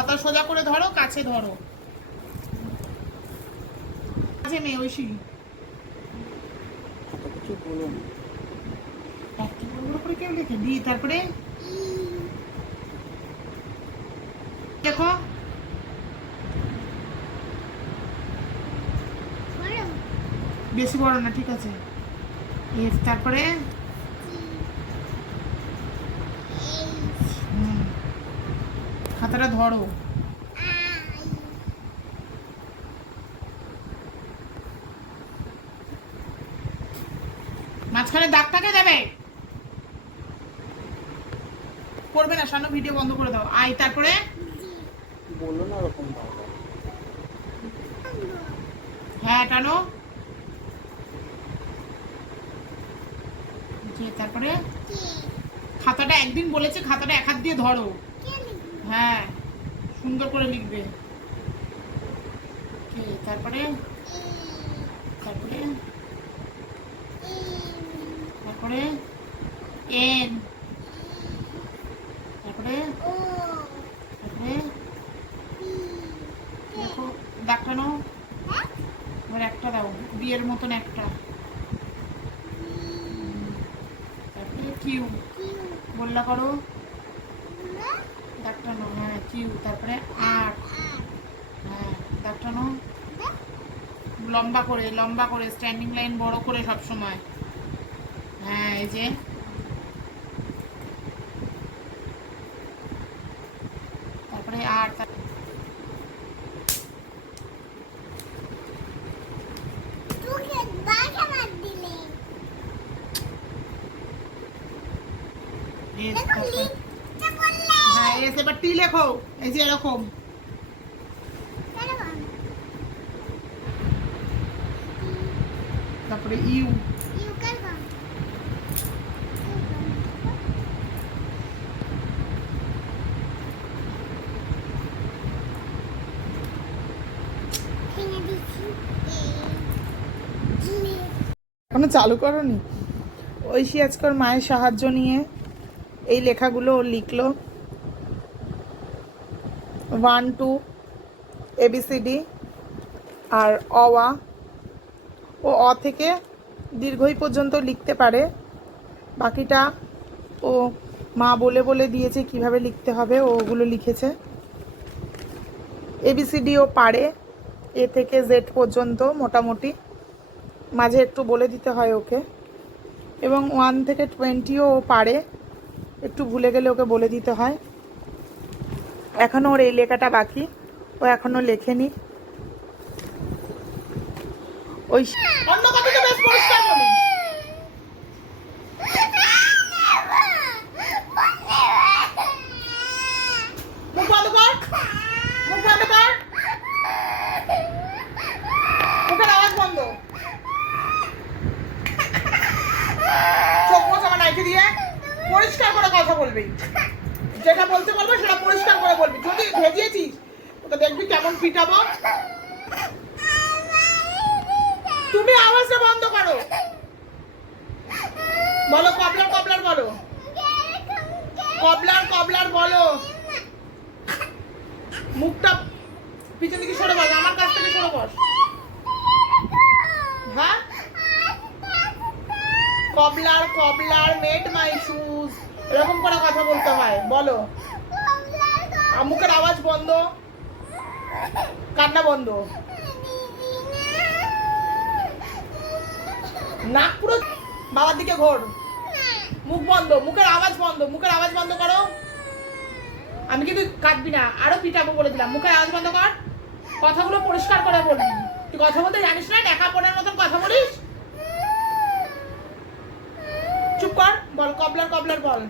খাতা সোজা করে ধরো, কাছে ধরো। কাছে মেয়ে ঐশী কিছু বলো না। এত বড় বড় করে কেউ লিখে দি। তারপরে দেখো বেশি বড় না, ঠিক আছে। এফ, তারপরে খাতাটা ধরো। মাঝখানে দাগটাকে দেবে, করবে না সামনে, ভিডিও বন্ধ করে দাও। আই, তারপরে বলো না ওরকম ভাবে। হ্যাঁ টানো, তারপরে খাতাটা একদিন বলেছে খাতাটা এক হাত দিয়ে ধরো। হ্যাঁ, সুন্দর করে লিখবে। তারপরে তারপরে তারপরে এন, তারপরে তারপরে দেখো দাগটা নাও, এবার একটা দাও বিয়ের মতন একটা। তারপরে কিউ বললা করো, দাগটা নাও। হ্যাঁ কিউ, তারপরে আর, হ্যাঁ দাগটা নাও লম্বা করে, লম্বা করে, স্ট্যান্ডিং লাইন বড় করে সব সময়। হ্যাঁ এই যে তারপরে আর হ্যাঁ এস, এবার টি লেখো, এই যে এরকম। তারপরে ইউ, এখনো চালু করোনি? ঐশী আজকাল মায়ের সাহায্য নিয়ে এই লেখাগুলো ও লিখলো। 1 2 ABCD আর অ ও অ থেকে দীর্ঘই পর্যন্ত লিখতে পারে। বাকিটা ও মা বলে বলে দিয়েছে কিভাবে লিখতে হবে, ও ওগুলো লিখেছে। ABCD ও পারে, এ থেকে জেড পর্যন্ত মোটামুটি, মাঝে একটু বলে দিতে হয় ওকে। এবং 1 থেকে 20ও ও পারে, একটু ভুলে গেলে ওকে বলে দিতে হয়। এখনও ওর এই লেখাটা বাকি, ও এখনও লেখেনি। ওই অন্য কথা তো বেশ পরিষ্কার বলিস। মুখ বন্ধ কর, মুখ বন্ধ কর, মুখের আওয়াজ বন্ধ। চোখ মোছ আমার নাইকে দিয়ে পরিষ্কার করে কথা বলবি, যেটা বলতে বলবো সেটা পরিষ্কার করে বলবি। যদি ভেজিয়েছিস ওটা দেখবি কেমন পিটাবো। তুমি আওয়াজটা বন্ধ করো, বলো কবলার কবলার বলো, কবলার কবলার বলো। মুখটা পিছন দিকে সরে বস, আমার কাছ থেকে সরে বস। হ্যাঁ, কবলার কবলার মেড মাই শুজ, এরকম করে কথা বলতে হয়, বলো। মুখের আওয়াজ বন্ধ, কান্না বন্ধ, নাক পুরো বাবার দিকে ঘোর, মুখ বন্ধ, মুখের আওয়াজ বন্ধ, মুখের আওয়াজ বন্ধ করো। আমি কিন্তু কাটবি না, আরো পিটাবো বলে দিলাম। মুখের আওয়াজ বন্ধ কর, কথাগুলো পরিষ্কার করে বলবি। তুই কথা বলতে জানিস না, দেখা পড়ার মতন কথা বলিস। চুপ কর, বল কবলার কবলার বল।